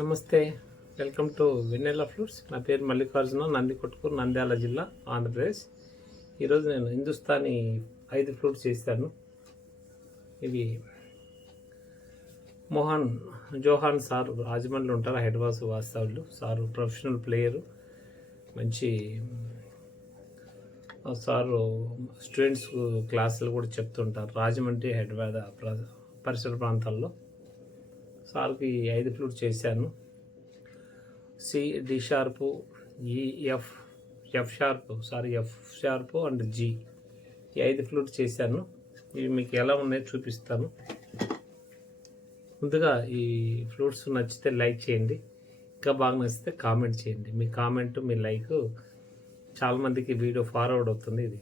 నమస్తే. Welcome to Vennela flutes. నా పేరు మల్లికార్జున, నందికొట్కూరు, నంద్యాల జిల్లా, ఆంధ్రప్రదేశ్. ఈరోజు నేను హిందుస్థానీ 5 ఫ్లూట్స్ చేస్తాను. ఇవి జోహాన్ సార్ రాజమండ్రిలో ఉంటారు, హైదరాబాద్ వాస్తవులు. సారు ప్రొఫెషనల్ ప్లేయరు, మంచి సారు స్టూడెంట్స్ క్లాసులు కూడా చెప్తుంటారు రాజమండ్రి, హైదరాబాద్ పరిసర ప్రాంతాల్లో. సార్కి 5 ఫ్లూట్స్ చేశాను. సి, డి షార్పు, ఈ, ఎఫ్ షార్పు అండ్ జి, ఈ 5 ఫ్లూట్స్ చేశాను. ఇవి మీకు ఎలా ఉన్నాయో చూపిస్తాను. ముందుగా ఈ ఫ్లూట్స్ నచ్చితే లైక్ చేయండి, ఇంకా బాగా నచ్చితే కామెంట్ చేయండి. మీ కామెంట్, మీ లైక్ చాలామందికి వీడియో ఫార్వర్డ్ అవుతుంది. ఇది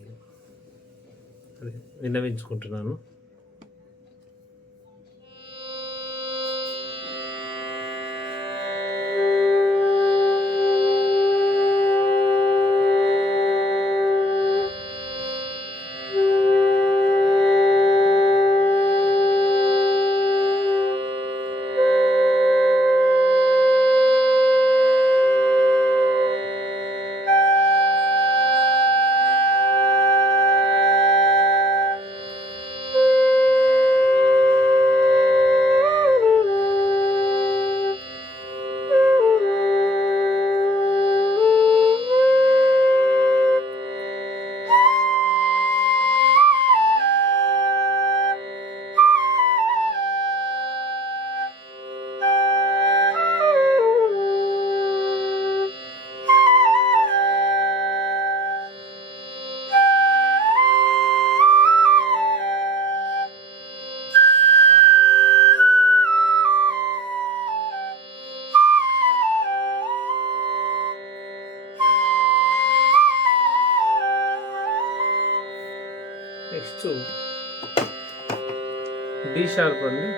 విన్నవించుకుంటున్నాను. నెక్స్ట్ డి షార్ప్ అండి.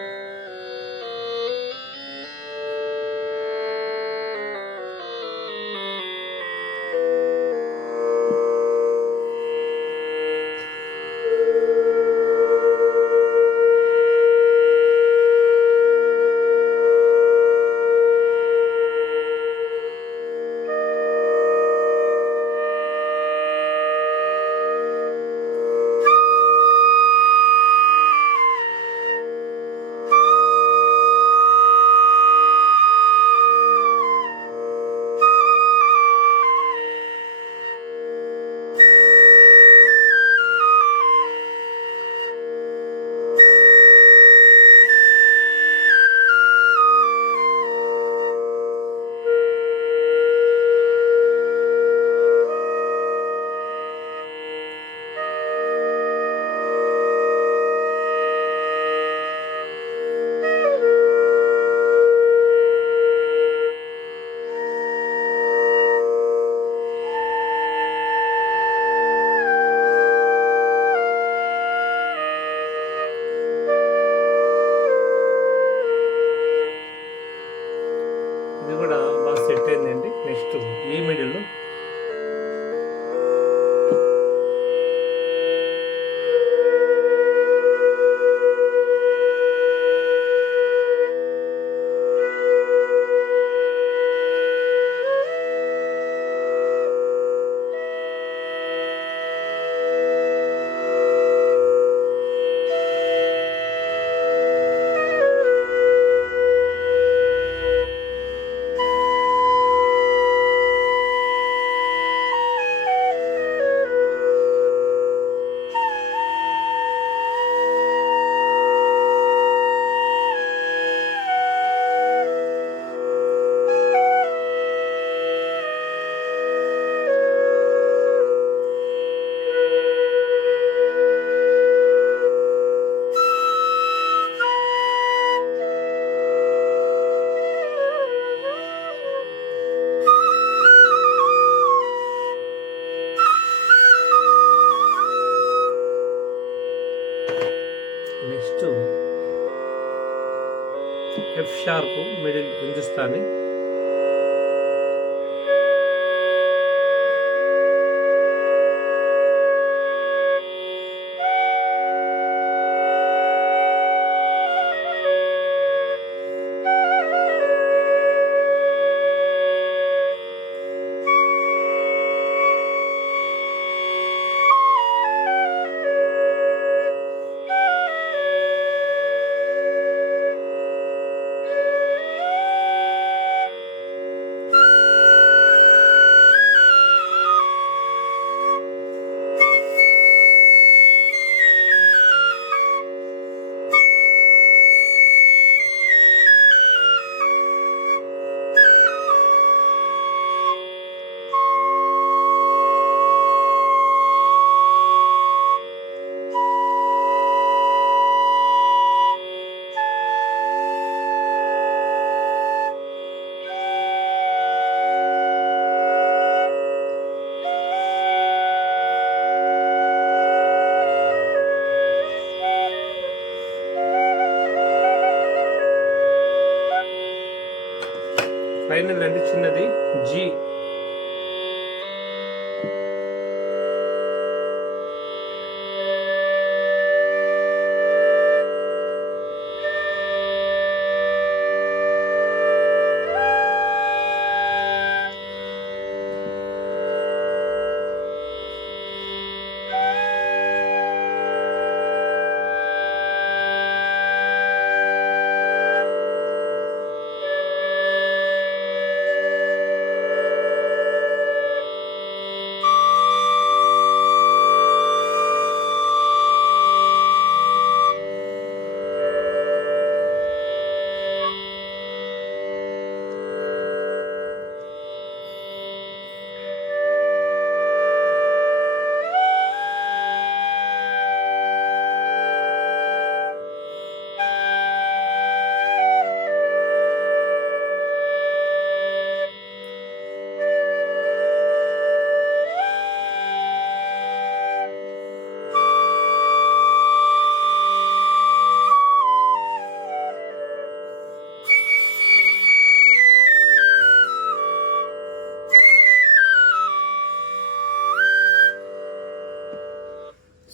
ఇది కూడా బాగా సెట్ అయిందండి. నెక్స్ట్ ఈ middle next F sharp middle Hindustani. Final అండి చిన్నది జీ.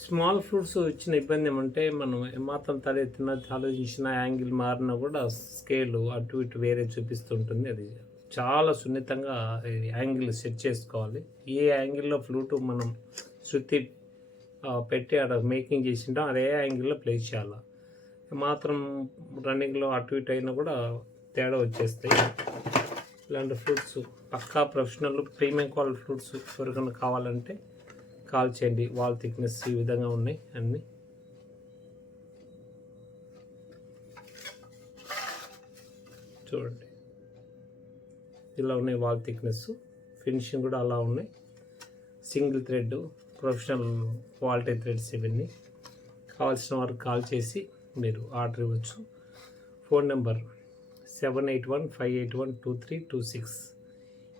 స్మాల్ ఫ్లూట్స్ ఇచ్చిన ఇబ్బంది ఏమంటే మనం ఏమాత్రం తలెత్తినా ఆలోచించిన యాంగిల్ మారినా కూడా స్కేల్ అటు ఇటు వేరే చూపిస్తుంటుంది. అది చాలా సున్నితంగా యాంగిల్ సెట్ చేసుకోవాలి. ఏ యాంగిల్లో ఫ్లూటు మనం శృతి పెట్టి అక్కడ మేకింగ్ చేసింటాం అదే యాంగిల్లో ప్లే చేయాలి. మాత్రం రన్నింగ్లో అటు ఇటు అయినా కూడా తేడా వచ్చేస్తాయి. ఇలాంటి ఫ్లూట్స్ పక్కా ప్రొఫెషనల్ ప్రీమియం క్వాలిటీ ఫ్లూట్స్ ఎవరికైనా కావాలంటే కాల్ చేయండి. వాల్ థిక్నెస్ ఈ విధంగా ఉన్నాయి అన్నీ. చూడండి ఇలా ఉన్నాయి వాల్ థిక్నెస్, ఫినిషింగ్ కూడా అలా ఉన్నాయి. Single thread professional quality threads ఇవన్నీ. కావాల్సిన వారు కాల్ చేసి మీరు ఆర్డర్ ఇవ్వచ్చు. Phone number 7815812326.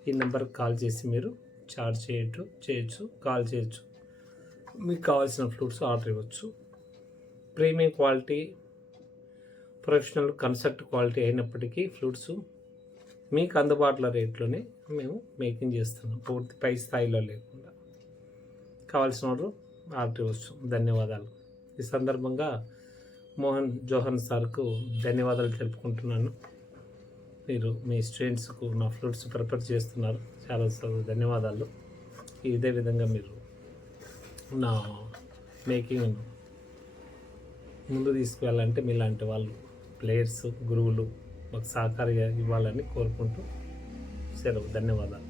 ఈ నెంబర్కి కాల్ చేసి మీరు చార్జ్ చేయొచ్చు, కాల్ చేయొచ్చు. మీకు కావాల్సిన ఫ్లూట్స్ ఆర్డర్ ఇవ్వచ్చు. Premium quality professional concert quality అయినప్పటికీ ఫ్లూట్స్ మీకు అందుబాటులో రేట్లోనే మేము మేకింగ్ చేస్తున్నాం, పూర్తి పై స్థాయిలో లేకుండా. కావాల్సిన వారు ఆర్డర్ ఇవ్వచ్చు. ధన్యవాదాలు. ఈ సందర్భంగా మోహన్ జోహన్ సార్కు ధన్యవాదాలు తెలుపుకుంటున్నాను. మీరు మీ స్టూడెంట్స్కు నా ఫ్లూట్స్ ప్రిపేర్ చేస్తున్నారు, చాలా ధన్యవాదాలు. ఇదే విధంగా మీరు నా మేకింగ్ ముందు తీసుకువెళ్ళాలంటే మీలాంటి వాళ్ళు ప్లేయర్స్, గురువులు మాకు సహకారం ఇవ్వాలని కోరుకుంటూ సెలవు. ధన్యవాదాలు.